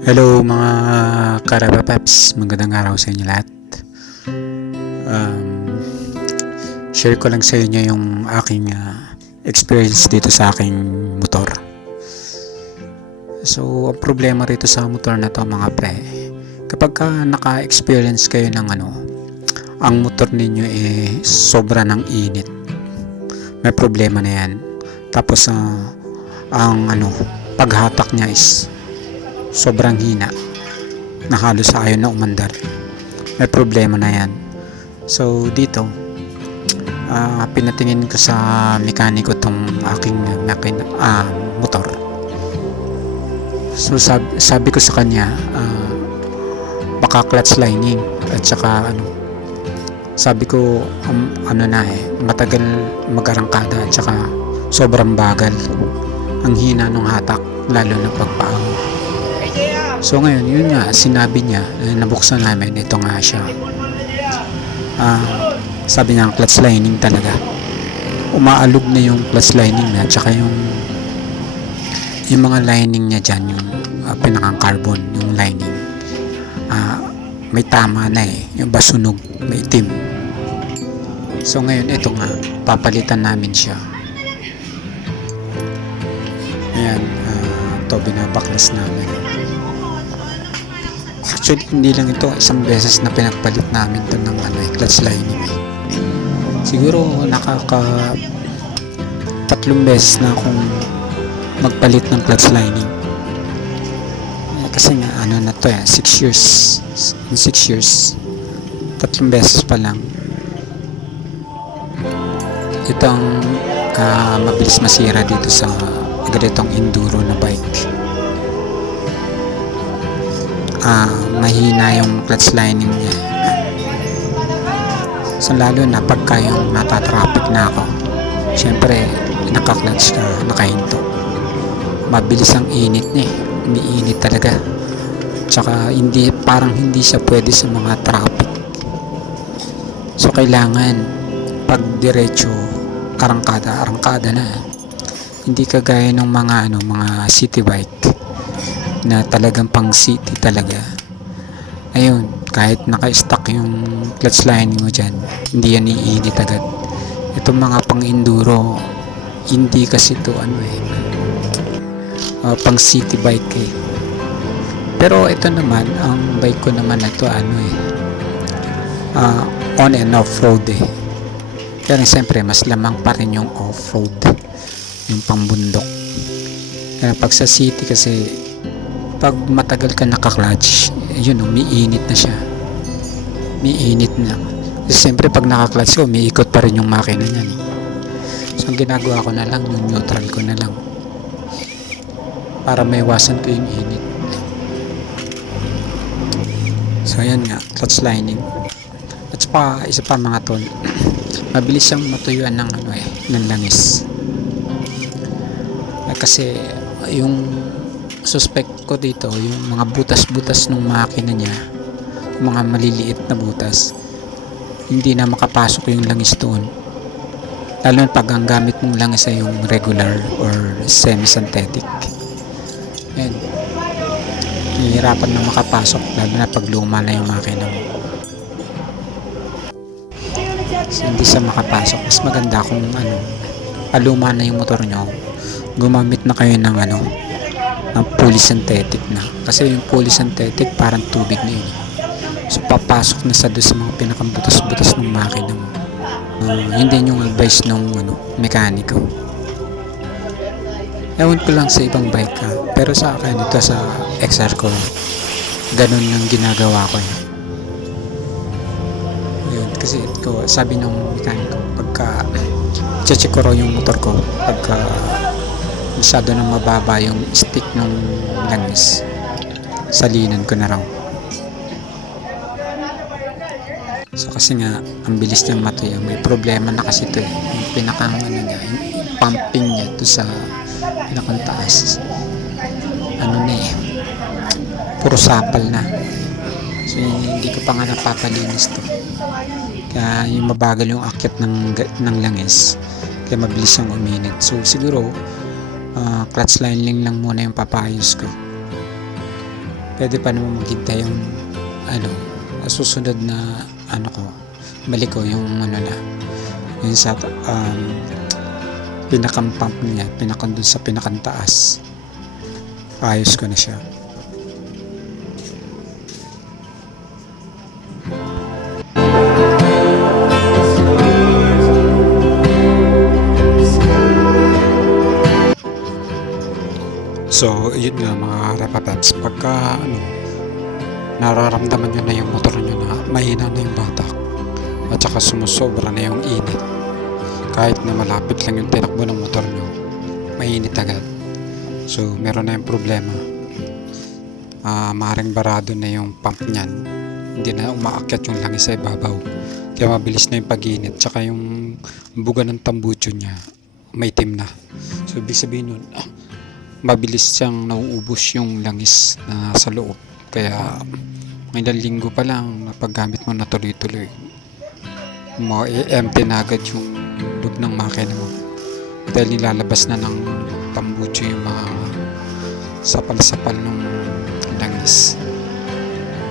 Hello mga Karabapaps, magandang araw sa inyo lahat. Um, Share ko lang sa inyo yung aking experience dito sa aking motor. So, ang problema rito sa motor na to mga pre, kapag naka-experience kayo ng ang motor ninyo sobra ng init, may problema na yan. Tapos ang paghatak niya is sobrang hina na halos ayaw na umandar, may problema na yan. So dito pinatingin ko sa mekaniko tong aking motor. So sabi ko sa kanya baka clutch lining at saka sabi ko matagal mag-arangkada at saka sobrang bagal, ang hina ng hatak lalo na pagpaang. So ngayon, yun nga, sinabi niya, nabuksan namin, ito nga siya. Sabi niya, clutch lining talaga. Umaalog na yung clutch lining na, tsaka yung mga lining niya dyan, yung pinakang carbon, yung lining. May tama na yung basunog, may itim. So ngayon, ito nga, papalitan namin siya. Ayan, ito binabaklas namin. Actually, hindi lang ito, isang beses na pinagpalit namin ito ng clutch lining. Siguro tatlong beses na akong magpalit ng clutch lining. Kasi nga na to 6 years. In 6 years, tatlong beses pa lang. Ito ang mabilis masira dito sa ganitong enduro na bike. Mahina yung clutch lining niya. So lalo na pagka yung natatraffic na ako, syempre naka-clutch ka, nakahinto, mabilis ang init niya, umiinit talaga. Tsaka parang hindi siya pwede sa mga traffic. So kailangan pag diretso arangkada na, hindi kagaya ng mga city bike na talagang pang city talaga. Ayun, kahit naka-stuck yung clutch lining mo dyan, hindi yan iinit agad. Itong mga pang enduro, hindi kasi ito pang city bike Pero ito naman, ang bike ko naman ito on and off road Pero siyempre mas lamang pa rin yung off road, yung pang bundok. Kaya pag sa city kasi, pag matagal ka naka-clutch, yun umiinit na siya. Umiinit na. Kasi siyempre pag naka-clutch ko, umiikot pa rin yung makina niyan. So ang ginagawa ko na lang, yung neutral ko na lang. Para maiwasan ko yung init. So ayan nga, clutch lining. At saka isa pa mga tol, mabilis siyang matuyuan ng ng langis. Kasi yung suspect ko dito, yung mga butas-butas ng makina niya, mga maliliit na butas, hindi na makapasok yung langis doon. Lalo na pag ang gamit mong langis ay yung regular or semi-synthetic. Ayan, hihirapan na makapasok, lalo na pag luma na yung makina mo. So, hindi siya makapasok. Mas maganda kung paluma na yung motor nyo, gumamit na kayo ng ng polysynthetic na. Kasi yung polysynthetic parang tubig na yun. So papasok na sa doon sa mga pinakambutas-butas ng makina mo. Hindi yung advice ng mekaniko. Ewan ko lang sa ibang bike pero sa akin ito sa XR ko, ganun yung ginagawa ko Yun, kasi ito, sabi ng mekaniko, pagka check ko raw yung motor ko, pagka masyado nang mababa yung stick ng langis, salinan ko na raw. So kasi nga ang bilis niyang matuyo, may problema na kasi ito yung pinakang niya, yung pumping niya to sa pinakang taas, puro sapal na. So hindi ko pa nga napapalinis to, kaya yung mabagal yung akyat ng langis, kaya mabilis siyang uminit. So siguro clutch lining lang muna yung papayos ko. pwede pa naman maghintay yung ano, susunod na ano ko, balik ko yung ano na, yung sa pinakang pump niya, pinakang dun sa pinakang taas. Ayos ko na siya. So, yun nga mga rapapaps, pagka ano, nararamdaman nyo na yung motor nyo na mahina na yung batak at saka sumusobra na yung init, kahit na malapit lang yung tinakbo ng motor nyo, mainit agad. So, meron na yung problema. Maaaring barado na yung pump nyan, hindi na umaakyat yung langis sa ibabaw, kaya mabilis na yung pag-init, tsaka yung buga ng tambucho nya maitim na. So, ibig sabihin nun, mabilis siyang nauubos yung langis na sa loob. Kaya may ilang linggo pa lang na paggamit mo na tuloy-tuloy, ma-empty na agad yung loob ng makina mo dahil nilalabas na ng tambucho yung mga sapal-sapal ng langis.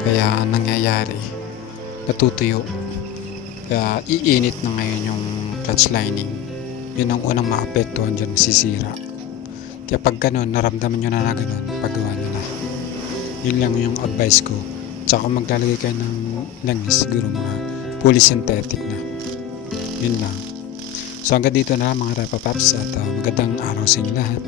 Kaya nangyayari, natutuyo, kaya iinit na ngayon yung clutch lining. Yun ang unang maapektuhan dyan, masisira. Kaya pag ganun, naramdaman nyo na ganun, paggawa nyo na. Yun lang yung advice ko. Tsaka kung maglalagay kayo ng langis, siguro mga fully synthetic na. Yun lang. So hanggang dito na mga Rapapaps at magandang araw sa inyo lahat.